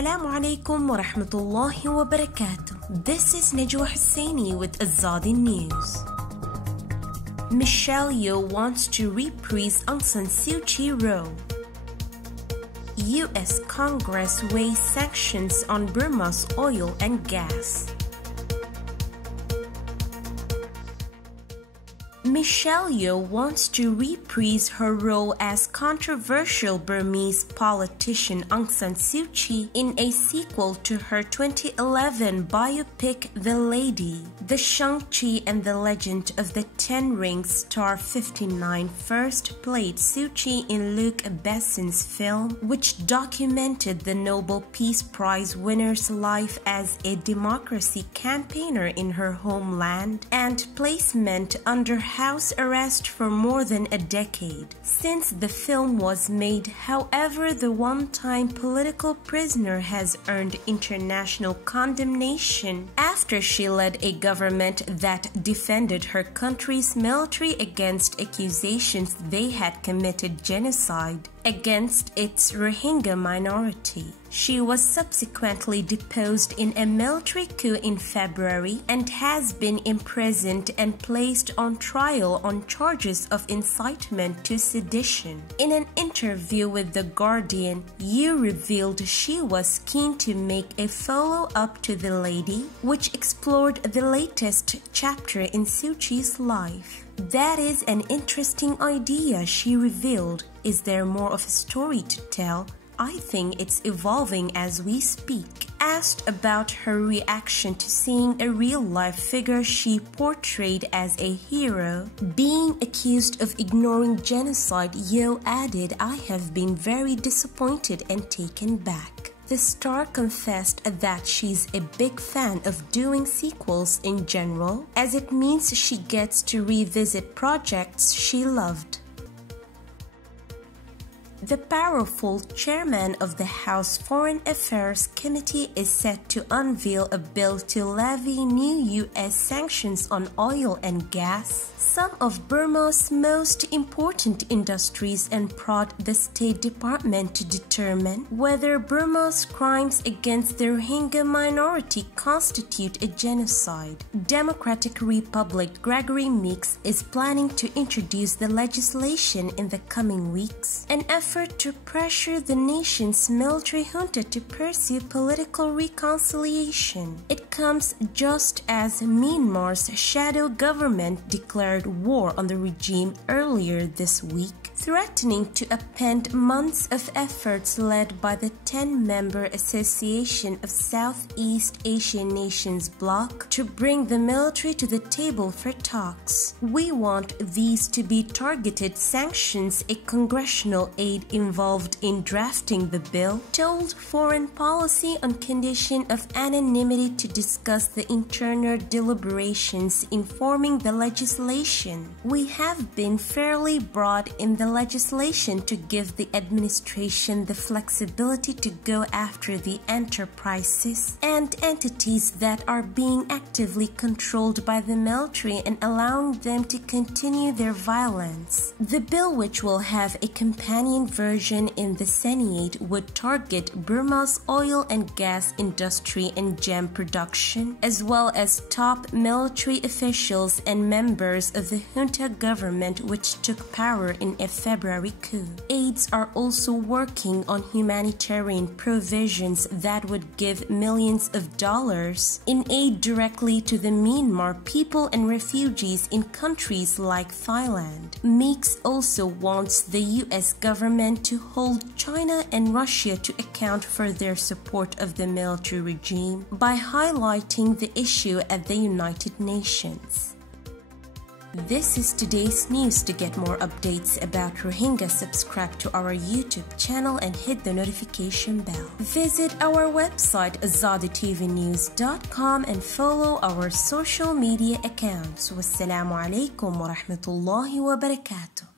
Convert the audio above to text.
Assalamu alaikum wa rahmatullahi wa barakatuh. This is Najwa Husseini with Azadi News. Michelle Yeoh wants to reprise Aung San Suu Kyi role. U.S. Congress weighs sanctions on Burma's oil and gas. Michelle Yeoh wants to reprise her role as controversial Burmese politician Aung San Suu Kyi in a sequel to her 2011 biopic The Lady. The Shang-Chi and the Legend of the Ten Rings star 59 first played Suu Kyi in Luc Besson's film, which documented the Nobel Peace Prize winner's life as a democracy campaigner in her homeland and placement under house arrest for more than a decade. Since the film was made, however, the one-time political prisoner has earned international condemnation after she led a government that defended her country's military against accusations they had committed genocide against its Rohingya minority. She was subsequently deposed in a military coup in February and has been imprisoned and placed on trial on charges of incitement to sedition. In an interview with The Guardian, Yeoh revealed she was keen to make a follow-up to The Lady, which explored the latest chapter in Suu Kyi's life. That is an interesting idea, she revealed. Is there more of a story to tell? I think it's evolving as we speak. Asked about her reaction to seeing a real-life figure she portrayed as a hero being accused of ignoring genocide, Yeoh added, "I have been very disappointed and taken back." The star confessed that she's a big fan of doing sequels in general, as it means she gets to revisit projects she loved. The powerful chairman of the House Foreign Affairs Committee is set to unveil a bill to levy new U.S. sanctions on oil and gas, some of Burma's most important industries, and prod the State Department to determine whether Burma's crimes against the Rohingya minority constitute a genocide. Democratic Republic Gregory Meeks is planning to introduce the legislation in the coming weeks, an effort to pressure the nation's military junta to pursue political reconciliation. It comes just as Myanmar's shadow government declared war on the regime earlier this week, threatening to upend months of efforts led by the 10-member Association of Southeast Asian Nations bloc to bring the military to the table for talks. "We want these to be targeted sanctions," a congressional aide involved in drafting the bill told Foreign Policy on condition of anonymity to discuss the internal deliberations informing the legislation. "We have been fairly broad in the legislation to give the administration the flexibility to go after the enterprises and entities that are being actively controlled by the military and allowing them to continue their violence." The bill, which will have a companion version in the Senate, would target Burma's oil and gas industry and gem production, as well as top military officials and members of the junta government which took power in a February coup. Aides are also working on humanitarian provisions that would give millions of dollars in aid directly to the Myanmar people and refugees in countries like Thailand. Meeks also wants the U.S. government to hold China and Russia to account for their support of the military regime by highlighting the issue at the United Nations. This is today's news. To get more updates about Rohingya, subscribe to our YouTube channel and hit the notification bell. Visit our website azaditvnews.com and follow our social media accounts. Wassalamu alaikum wa rahmatullahi wa barakatuh.